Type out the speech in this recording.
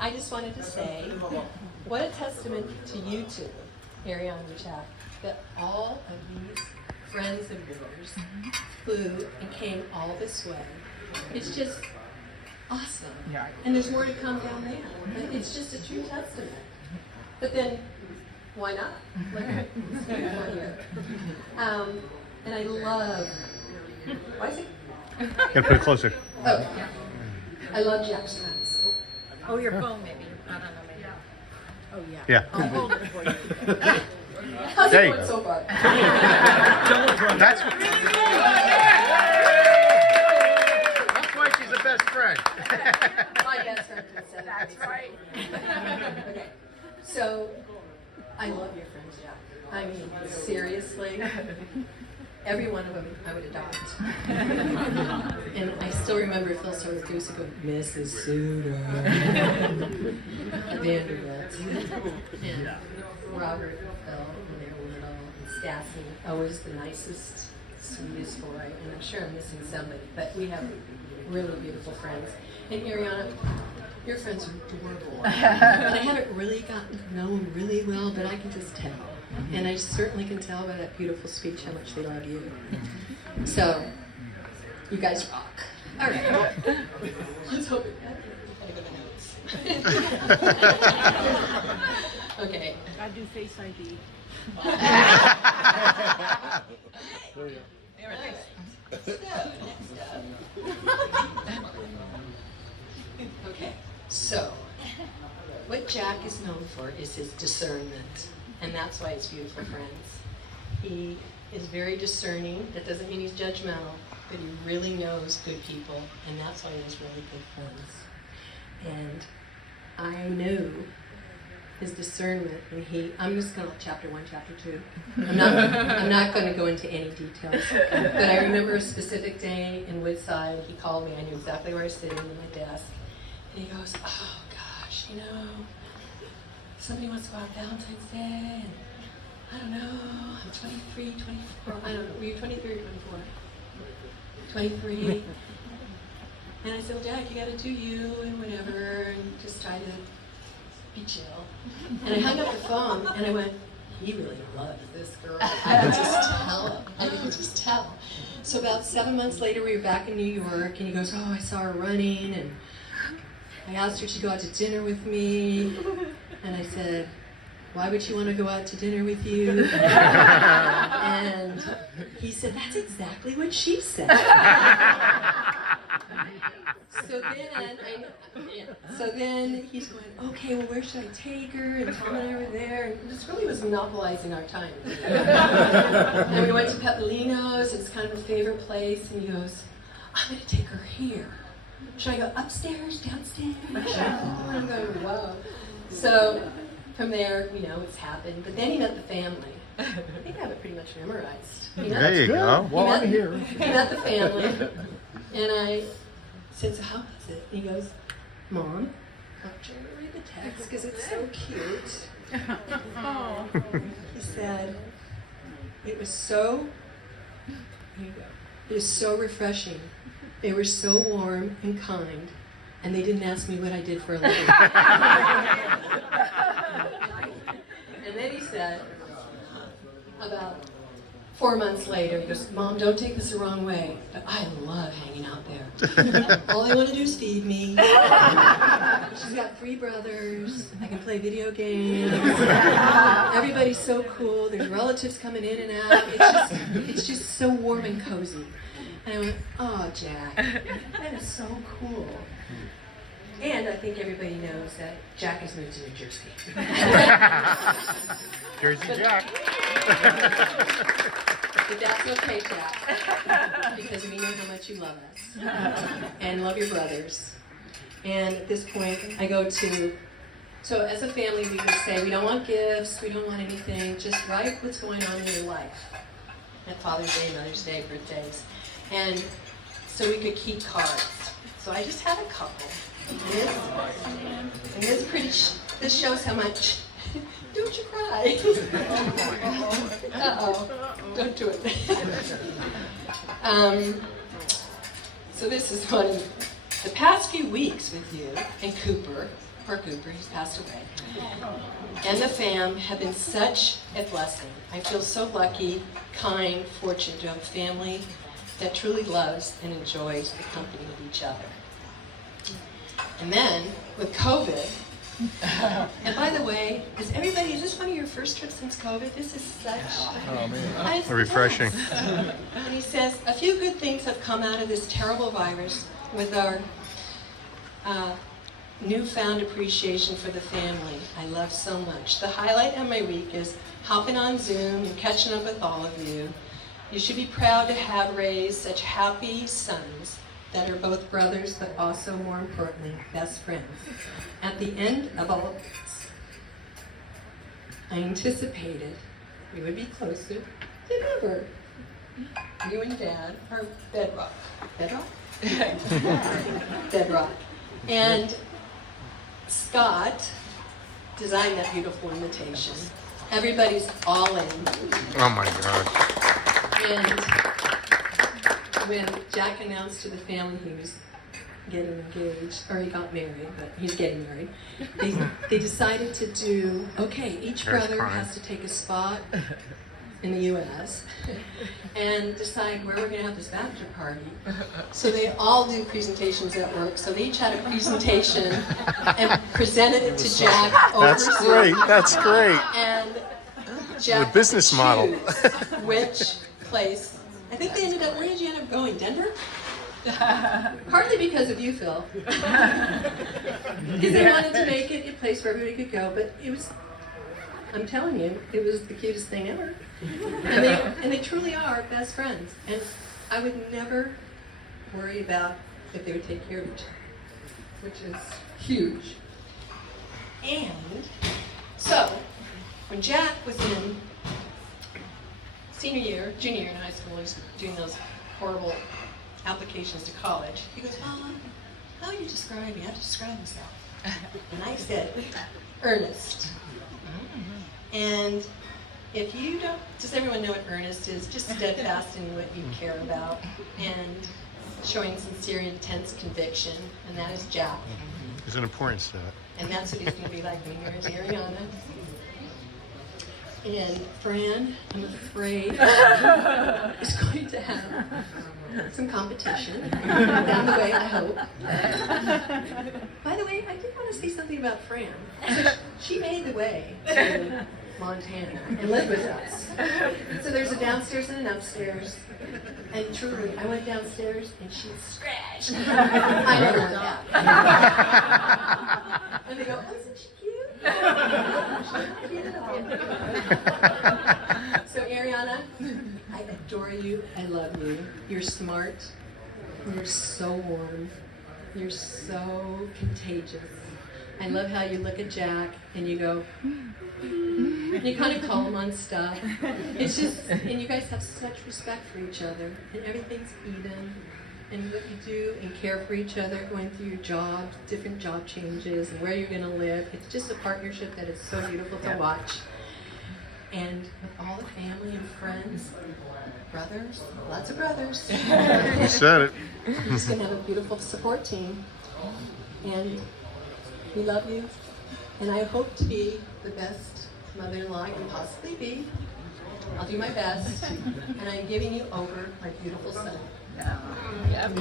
I just wanted to say, what a testament to you two, Ariana and Jack, that all of these friends of yours flew and came all this way. It's just awesome. Yeah. And there's more to come down there. But it's just a true testament. But then, why not? Look at it. It's beautiful here. And I love, why is it? Gotta put it closer. Oh, I love Jack's friends. Oh, your phone maybe. I don't know, maybe. Oh, yeah. Yeah. I'll hold it for you. How's There it you going go. so far? That's why she's the best friend. My best friend can say That's right. Okay, so I love your friends, Jack. I mean, seriously, every one of them I would adopt. And I still remember Phil Saracuse going, Mrs. Suter, Vanderbilt, and Robert and Phil when they were little, and Stassi, always the nicest, sweetest boy, and I'm sure I'm missing somebody, but we have really beautiful friends. And Ariana, your friends are adorable. And I haven't really gotten to know them really well, but I can just tell. And I certainly can tell by that beautiful speech how much they love you. So, you guys rock. All right. Let's hope it gotta go to notes. Okay. I do Face ID. Okay, so what Jack is known for is his discernment, and that's why he's beautiful friends. He is very discerning. That doesn't mean he's judgmental, but he really knows good people, and that's why he has really good friends. And I knew his discernment, and I'm just going to chapter 1, chapter 2. I'm not going to go into any details, but I remember a specific day in Woodside. He called me. I knew exactly where I was sitting at my desk, and he goes, "Oh gosh, somebody wants to go out Valentine's Day, and I don't know. I'm 23, 24. I don't know. Were you 23 or 24? 23." And I said, "Well, Jack, you got to do you and whatever, and just try to be chill." And I hung up the phone, and I went, "He really loves this girl." I could just tell. I could just tell. So about 7 months later, we were back in New York, and he goes, "Oh, I saw her running, and I asked her to go out to dinner with me." And I said, "Why would she want to go out to dinner with you?" And he said, "That's exactly what she said." So then he's going, "Okay, well, where should I take her?" And Tom and I were there, and this really was monopolizing our time. And we went to Peppolino's. It's kind of a favorite place, and he goes, "I'm going to take her here. Should I go upstairs, downstairs?" I'm going, "Whoa." So from there, it's happened. But then he met the family. I think I have it pretty much memorized. There you go. Well, I'm here. He met the family, and I said, "So how was it?" And he goes, "Mom, I'm trying to read the text because it's so cute." He said, "It was so refreshing. They were so warm and kind, and they didn't ask me what I did for a living." And then he said, about 4 months later, he goes, "Mom, don't take this the wrong way, but I love hanging out there. All they want to do is feed me. She's got 3 brothers. I can play video games. Everybody's so cool. There's relatives coming in and out. It's just so warm and cozy." And I went, "Oh, Jack, that is so cool." And I think everybody knows that Jack has moved to New Jersey. Jersey Jack. But that's okay, Jack, because we know how much you love us and love your brothers. And at this point, I go to, so as a family, we would say, we don't want gifts, we don't want anything, just write what's going on in your life at Father's Day, Mother's Day, birthdays. And so we could keep cards. So I just had a couple. And this shows how much. Don't you cry. Uh-oh. Don't do it. So this is one. The past few weeks with you and Cooper poor Cooper, he's passed away, and the fam have been such a blessing. I feel so lucky, kind, fortunate to have a family that truly loves and enjoys the company of each other. And then, with COVID, and by the way, is this one of your first trips since COVID? This is such Refreshing. And he says, a few good things have come out of this terrible virus with our newfound appreciation for the family I love so much. The highlight of my week is hopping on Zoom and catching up with all of you. You should be proud to have raised such happy sons that are both brothers, but also, more importantly, best friends. At the end of all of this, I anticipated we would be closer than ever. You and Dad are bedrock. Bedrock? Bedrock. And Scott designed that beautiful invitation. Everybody's all in. Oh my gosh. And when Jack announced to the family he was getting engaged, or he got married, but he's getting married, they decided to do, okay, each There's brother crying. has to take a spot in the U.S. and decide where we're going to have this bachelor party. So they all do presentations at work. So they each had a presentation and presented it to Jack over That's Zoom. great. That's great. And Jack The business could model. choose which place. I think they ended up, where did you end up going? Denver? Partly because of you, Phil. Because they wanted to make it a place where everybody could go, but it was, I'm telling you, it was the cutest thing ever. And they truly are best friends. And I would never worry about if they would take care of each other, which is huge. And so, when Jack was in junior year in high school, he was doing those horrible applications to college. He goes, Mom, how do you describe me? I have to describe myself. And I said, earnest. And if you don't, does everyone know what earnest is? Just steadfast in what you care about and showing sincere, intense conviction. And that is Jack. There's an importance to that. And that's what he's going to be like when he marries Ariana. And Fran, I'm afraid, is going to have some competition down the way, I hope. By the way, I did want to say something about Fran. So she made the way to Montana and lived with us. So there's a downstairs and an upstairs. And truly, I went downstairs and she scratched. I never went down. And they go, oh, isn't she cute? So Ariana, I adore you. I love you. You're smart. You're so warm. You're so contagious. I love how you look at Jack and you go, and you kind of call him on stuff. It's just, and you guys have such respect for each other, and everything's even. And what you do and care for each other, going through your jobs, different job changes, and where you're going to live. It's just a partnership that is so beautiful to watch. And with all the family and friends, brothers, lots of brothers. You said it. You're just going to have a beautiful support team. And we love you. And I hope to be the best mother-in-law I can possibly be. I'll do my best. And I'm giving you over my beautiful son. Yep.